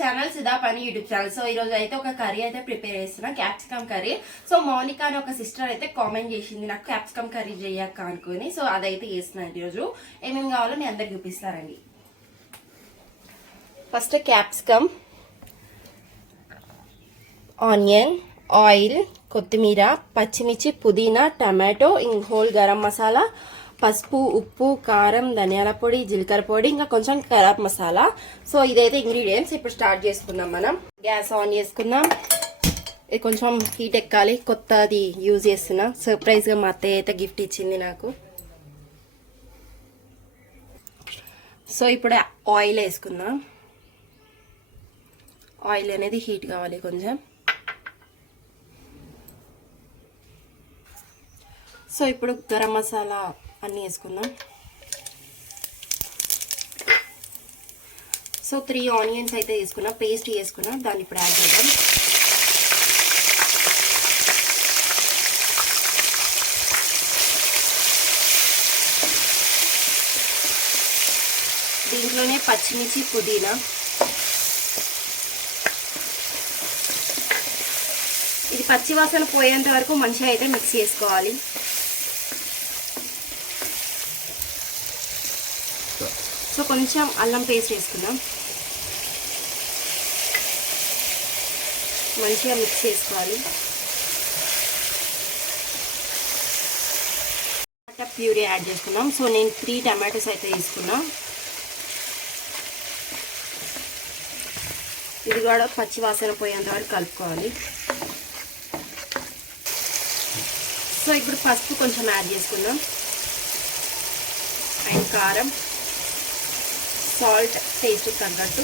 ఛానల్ Sudha Pani YouTube channel. So ఈ రోజు అయితే ఒక కర్రీ అయితే ప్రిపేర్ చేస్తున్నా, క్యాప్సికమ్ కర్రీ. సో మౌనిక అని ఒక సిస్టర్ అయితే కామెంట్ చేసింది నాకు క్యాప్సికమ్ కర్రీ చేయక్క అనుకుని. సో అదైతే చేస్తున్నాను ఈరోజు. ఏమేమి కావాలో నేను అందరికి చూపిస్తానండి. ఫస్ట్ క్యాప్సికమ్, ఆనియన్, ఆయిల్, కొత్తిమీర, పచ్చిమిర్చి, పుదీనా, టమాటో, హోల్ గరం మసాలా, పసుపు, ఉప్పు, కారం, ధనియాల పొడి, జీలకర్ర పొడి, ఇంకా కొంచెం కరాబ్ మసాలా. సో ఇదైతే ఇంగ్రీడియంట్స్. ఇప్పుడు స్టార్ట్ చేసుకుందాం. మనం గ్యాస్ ఆన్ చేసుకుందాం. ఇది కొంచెం హీట్ ఎక్కాలి. కొత్తది యూజ్ చేస్తున్నా. సర్ప్రైజ్గా మా అత్తయ్య అయితే గిఫ్ట్ ఇచ్చింది నాకు. సో ఇప్పుడు ఆయిల్ వేసుకుందాం. ఆయిల్ అనేది హీట్ కావాలి కొంచెం. సో ఇప్పుడు గరం మసాలా అన్నీ వేసుకుందాం. సో 3 ఆనియన్స్ అయితే వేసుకున్నా, పేస్ట్ వేసుకున్నా. దాన్ని ఇప్పుడు యాడ్ చేద్దాం. దీంట్లోనే పచ్చిమిర్చి, పుదీనా, ఇది పచ్చి వాసన పోయేంత వరకు మంచిగా అయితే మిక్స్ చేసుకోవాలి. సో కొంచెం అల్లం పేస్ట్ వేసుకుందాం. మంచిగా మిక్స్ చేసుకోవాలి. టమాటా ప్యూరీ యాడ్ చేసుకుందాం. సో నేను 3 టమాటోస్ అయితే తీసుకున్నా. ఇది కూడా పచ్చి వాసన పోయేంత వరకు కలుపుకోవాలి. సో ఇప్పుడు పసుపు కొంచెం యాడ్ చేసుకుందాం. అండ్ కారం, సాల్ట్ టేస్ట్ తగ్గట్టు,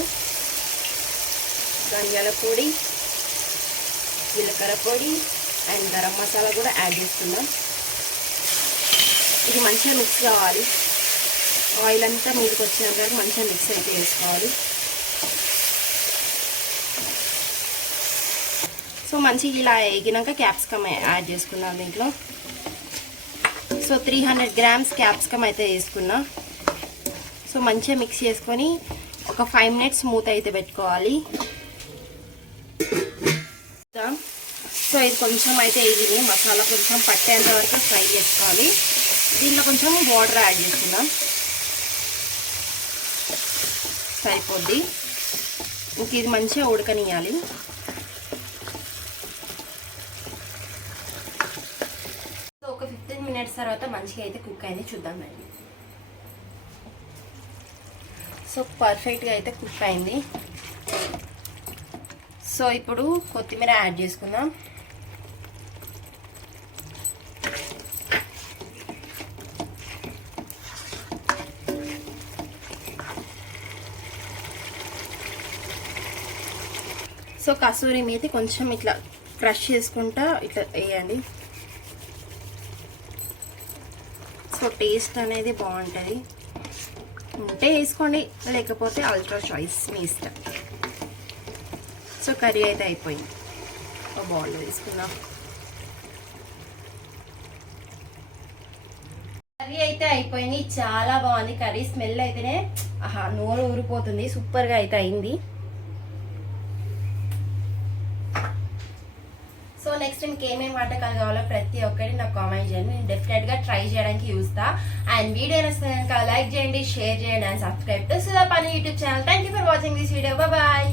ధనియాల పొడి, జీలకర్ర పొడి అండ్ గరం మసాలా కూడా యాడ్ చేస్తున్నాం. ఇది మంచిగా మిక్స్ కావాలి. ఆయిల్ అంతా మీదకి వచ్చేంత మంచిగా మిక్స్ అయితే వేసుకోవాలి. సో మంచిగా ఇలా వేగినాక క్యాప్సికమ్ యాడ్ చేసుకున్నాం దీంట్లో. సో 300 గ్రామ్స్ క్యాప్సికమ్ అయితే వేసుకున్నా. సో మంచిగా మిక్స్ చేసుకొని ఒక 5 మినిట్స్ మూత అయితే పెట్టుకోవాలి. సో ఇది కొంచెం అయితే వేగింది. మసాలా కొంచెం పట్టేంత వరకు ఫ్రై చేసుకోవాలి. దీంట్లో కొంచెం వాటర్ యాడ్ చేసుకుందాం. సరిపోద్ది. ఇంక ఇది మంచిగా ఉడకనియాలి. సో ఒక 15 మినిట్స్ తర్వాత మంచిగా అయితే కుక్ అయింది. చూద్దామండి. సో పర్ఫెక్ట్గా అయితే కుక్ అయింది. సో ఇప్పుడు కొత్తిమీర యాడ్ చేసుకుందాం. సో కసూరి మేతి కొంచెం ఇట్లా క్రష్ చేసుకుంటా ఇట్లా వేయండి. సో టేస్ట్ అనేది బాగుంటుంది. ఉంటే వేసుకోండి, లేకపోతే అల్ట్రా చాయిస్ మీ ఇష్టం. సో కర్రీ అయితే అయిపోయింది. ఒక బౌల్లో తీసుకుందాం. కర్రీ అయితే అయిపోయింది. చాలా బాగుంది కర్రీ. స్మెల్ అయితేనే నోరు ఊరిపోతుంది. సూపర్గా అయితే అయింది. సో నెక్స్ట్ మీకు ఏమేమి వంటకాలు కావాలో ప్రతి ఒక్కటి నాకు కామెంట్ చేయండి. నేను డెఫినెట్గా ట్రై చేయడానికి చూస్తా. అండ్ వీడియో నచ్చితే కనుక లైక్ చేయండి, షేర్ చేయండి and subscribe to Sudha Pani YouTube channel. Thank you for watching this video. Bye.